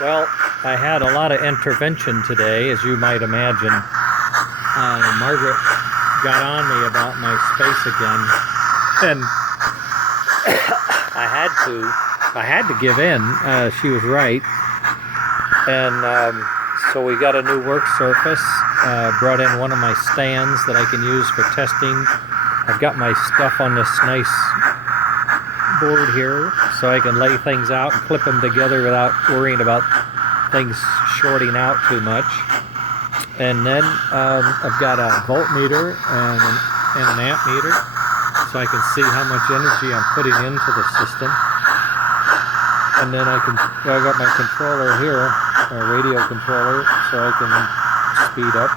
Well, I had a lot of intervention today, as you might imagine. Margaret got on me about my space again, and I had to give in. She was right, and so we got a new work surface. Brought in one of my stands that I can use for testing. I've got my stuff on this nice board here, so I can lay things out and clip them together without worrying about things shorting out too much. And then I've got a voltmeter and an amp meter, so I can see how much energy I'm putting into the system. And then I got my controller here, a radio controller, so I can speed up.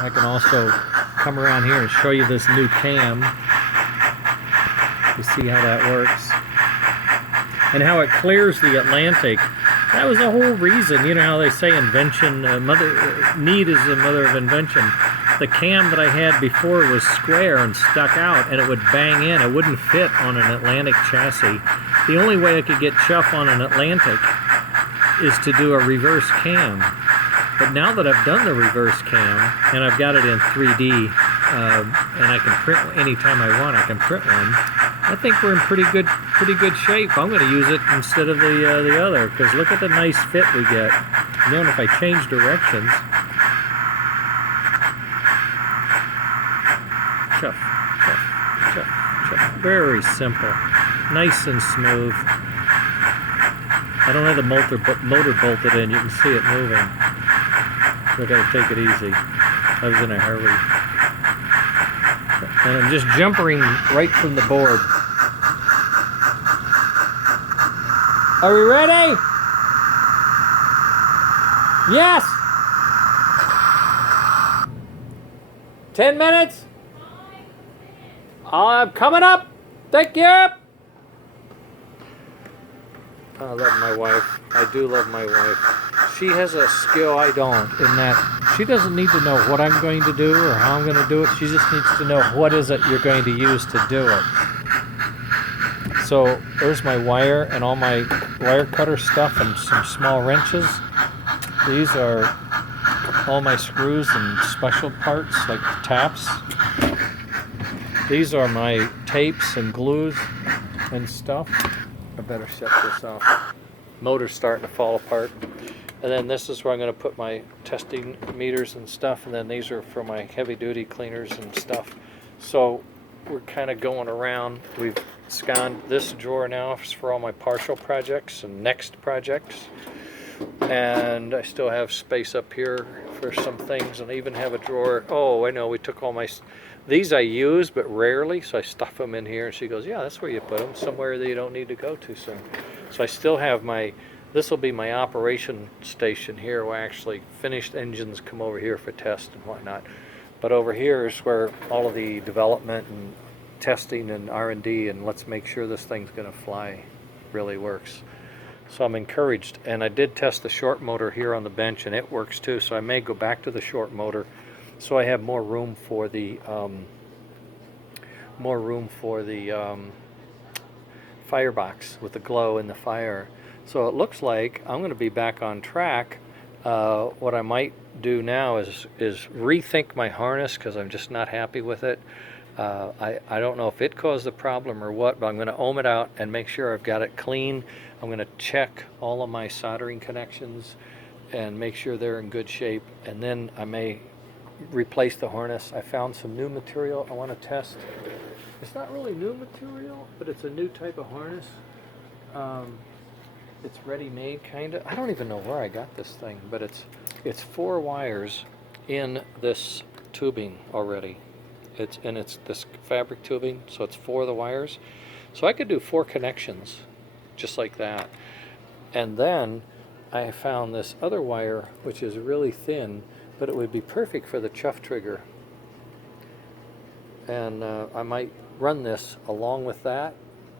I can also come around here and show you this new cam. You see how that works. And how it clears the Atlantic. That was the whole reason. You know how they say invention, need is the mother of invention. The cam that I had before was square and stuck out, and it would bang in. It wouldn't fit on an Atlantic chassis. The only way I could get chuff on an Atlantic is to do a reverse cam. But now that I've done the reverse cam, and I've got it in 3D, and I can print anytime I want, I can print one. I think we're in pretty good shape. I'm going to use it instead of the other, because look at the nice fit we get. And then if I change directions, chuff, chuff, chuff, chuff. Very simple, nice and smooth. I don't have the motor bolted in. You can see it moving. So I got to take it easy. I was in a hurry. And I'm just jumping right from the board. Are we ready? Yes! 10 minutes? I'm coming up. Thank you. I love my wife. I do love my wife. She has a skill I don't, in that she doesn't need to know what I'm going to do or how I'm going to do it. She just needs to know what is it you're going to use to do it. So there's my wire and all my wire cutter stuff and some small wrenches. These are all my screws and special parts like the taps. These are my tapes and glues and stuff. I better shut this off. Motor's starting to fall apart. And then this is where I'm going to put my testing meters and stuff. And then these are for my heavy duty cleaners and stuff. So we're kind of going around. We've scanned this drawer now for all my partial projects and next projects. And I still have space up here for some things, and I even have a drawer. Oh, I know, we took all my, these I use but rarely, so I stuff them in here. And she goes, yeah, that's where you put them, somewhere that you don't need to go to soon. So I still have my, this will be my operation station here, where actually finished engines come over here for test and whatnot. But over here is where all of the development and testing and R&D and let's make sure this thing's going to fly really works. So I'm encouraged, and I did test the short motor here on the bench, and it works too. So I may go back to the short motor, so I have more room for the firebox with the glow and the fire. So it looks like I'm going to be back on track. What I might do now is rethink my harness, because I'm just not happy with it. I don't know if it caused the problem or what, but I'm going to ohm it out and make sure I've got it clean. I'm going to check all of my soldering connections and make sure they're in good shape, and then I may replace the harness. I found some new material I want to test. It's not really new material, but it's a new type of harness. It's ready-made, kind of. I don't even know where I got this thing, but it's 4 wires in this tubing already. It's this fabric tubing, so it's 4 of the wires. So I could do 4 connections just like that. And then I found this other wire, which is really thin, but it would be perfect for the chuff trigger. And I might run this along with that,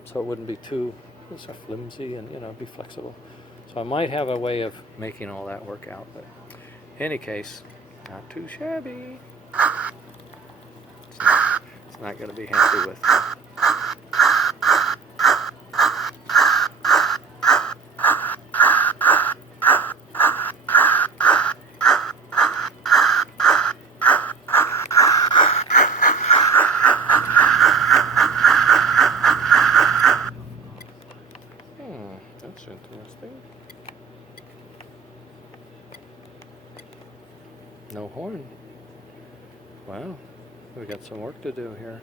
so it wouldn't be too flimsy and, you know, be flexible. So I might have a way of making all that work out. But in any case, not too shabby. It's not going to be happy with. Testing. No horn. Wow, we got some work to do here.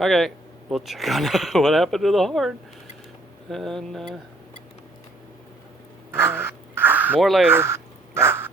Okay, we'll check on what happened to the horn. And more later. Bye.